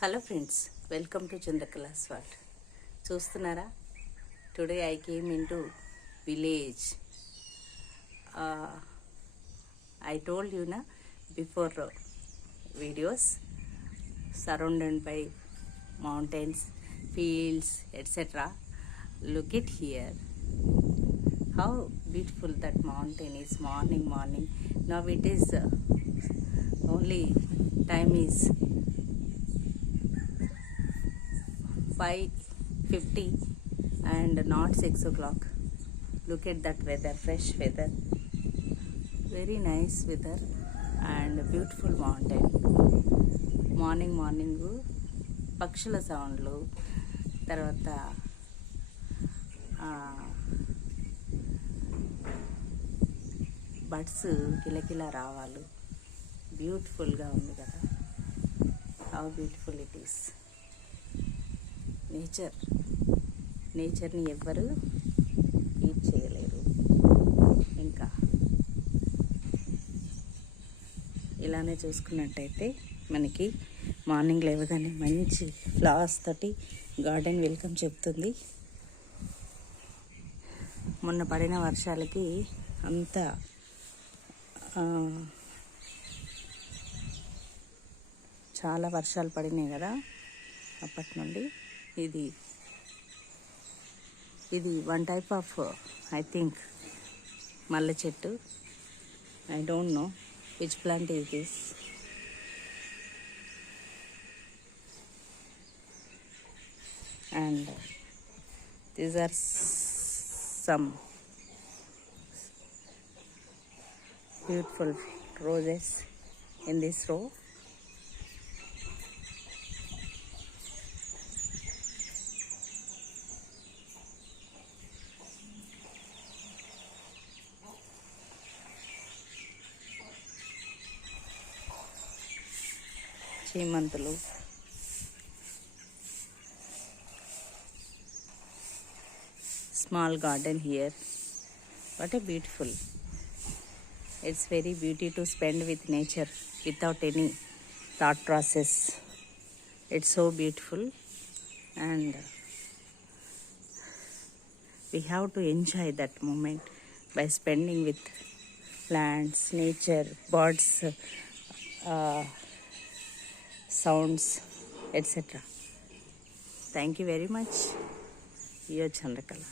Hello friends, welcome to Chandrakala's World. చూస్తున్నారా, today I came into village. I told you na before videos, surrounded by mountains, fields, etc. Look at here, how beautiful that mountain is. Morning. Now it is only time is 5:50 and not 6 o'clock. Look at that weather, fresh weather, very nice weather and beautiful mountain. Morning పక్షుల సౌండ్లు, తర్వాత బర్డ్స్ కిలకిల రావాలు. బ్యూటిఫుల్గా ఉంది కదా, how beautiful it is. నేచర్ని ఎవ్వరు ఈట్ చేయలేరు. ఇంకా ఇలానే చూసుకున్నట్టయితే మనకి మార్నింగ్ లేవగానే మంచి ఫ్లవర్స్ తోటి గార్డెన్ వెల్కమ్ చెప్తుంది. మొన్న పడిన వర్షాలకి అంతా చాలా వర్షాలు పడినాయి కదా, అప్పటి నుండి ఇది one type of I think మల్లె చెట్టు. I don't know which plant is this. And these are some beautiful roses in this row. చేమంతులు, small garden here. What a beautiful. It's very beauty to spend with nature without any thought process. It's so beautiful and we have to enjoy that moment by spending with plants, nature, birds, sounds, etc. Thank you very much. Your Chandrakala.